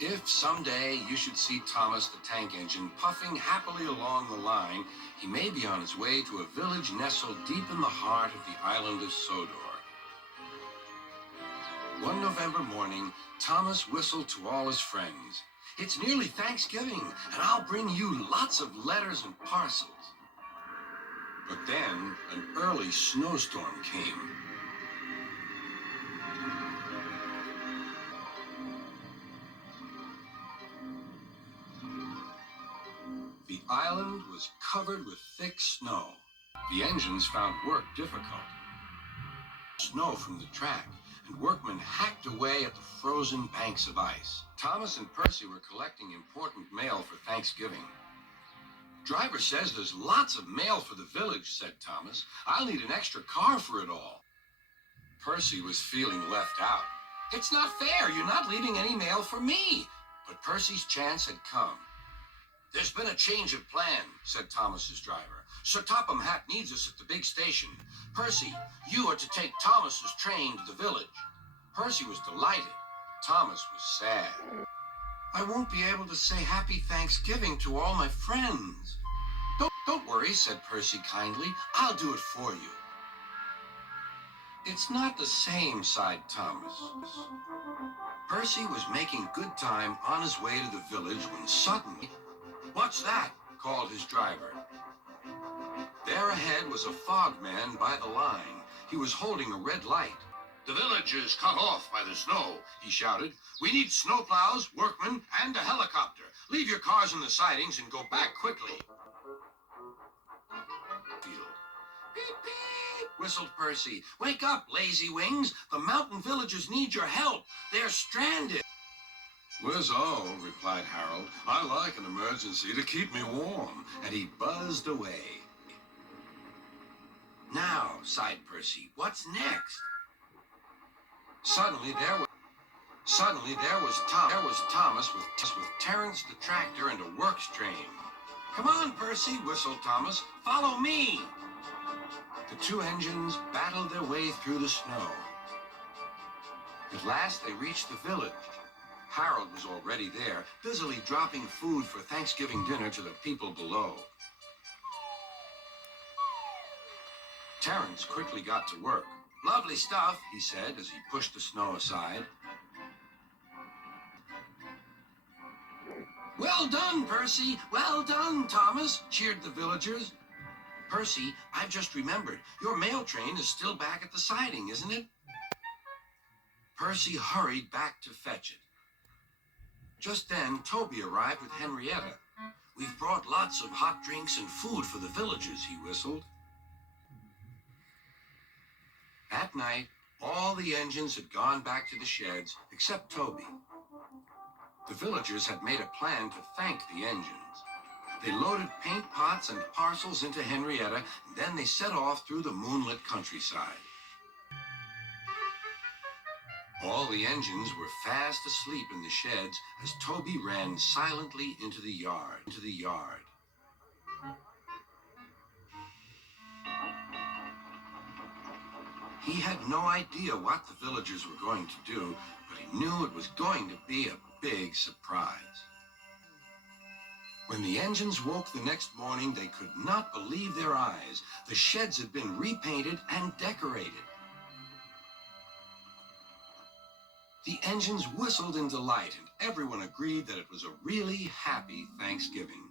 If someday you should see Thomas the tank engine puffing happily along the line, he may be on his way to a village nestled deep in the heart of the island of Sodor. One November morning, Thomas whistled to all his friends. "It's nearly Thanksgiving, and I'll bring you lots of letters and parcels." But then an early snowstorm came. The island was covered with thick snow. The engines found work difficult. Snow from the track, and workmen hacked away at the frozen banks of ice. Thomas and Percy were collecting important mail for Thanksgiving. "Driver says there's lots of mail for the village," said Thomas. "I'll need an extra car for it all." Percy was feeling left out. "It's not fair. You're not leaving any mail for me." But Percy's chance had come. "There's been a change of plan," said Thomas's driver. "Sir Topham Hatt needs us at the big station. Percy, you are to take Thomas's train to the village." Percy was delighted. Thomas was sad. "I won't be able to say Happy Thanksgiving to all my friends." Don't worry," said Percy kindly. "I'll do it for you." "It's not the same," sighed Thomas. Percy was making good time on his way to the village when suddenly, "What's that?" called his driver. There ahead was a fog man by the line. He was holding a red light. "The village is cut off by the snow," he shouted. "We need snowplows, workmen, and a helicopter. Leave your cars in the sidings and go back quickly." "Beep, beep," whistled Percy. "Wake up, lazy wings. The mountain villagers need your help. They're stranded." "Whiz-o," replied Harold. "I like an emergency to keep me warm." And he buzzed away. "Now," sighed Percy, "what's next?" Suddenly there was Thomas with Terence the tractor and a works train. "Come on, Percy," whistled Thomas. "Follow me." The two engines battled their way through the snow. At last they reached the village. Harold was already there, busily dropping food for Thanksgiving dinner to the people below. Terence quickly got to work. "Lovely stuff," he said as he pushed the snow aside. "Well done, Percy! Well done, Thomas!" cheered the villagers. "Percy, I've just remembered. Your mail train is still back at the siding, isn't it?" Percy hurried back to fetch it. Just then, Toby arrived with Henrietta. "We've brought lots of hot drinks and food for the villagers," he whistled. That night, all the engines had gone back to the sheds, except Toby. The villagers had made a plan to thank the engines. They loaded paint pots and parcels into Henrietta, and then they set off through the moonlit countryside. All the engines were fast asleep in the sheds as Toby ran silently into the yard. He had no idea what the villagers were going to do, but he knew it was going to be a big surprise. When the engines woke the next morning, they could not believe their eyes. The sheds had been repainted and decorated. The engines whistled in delight, and everyone agreed that it was a really happy Thanksgiving.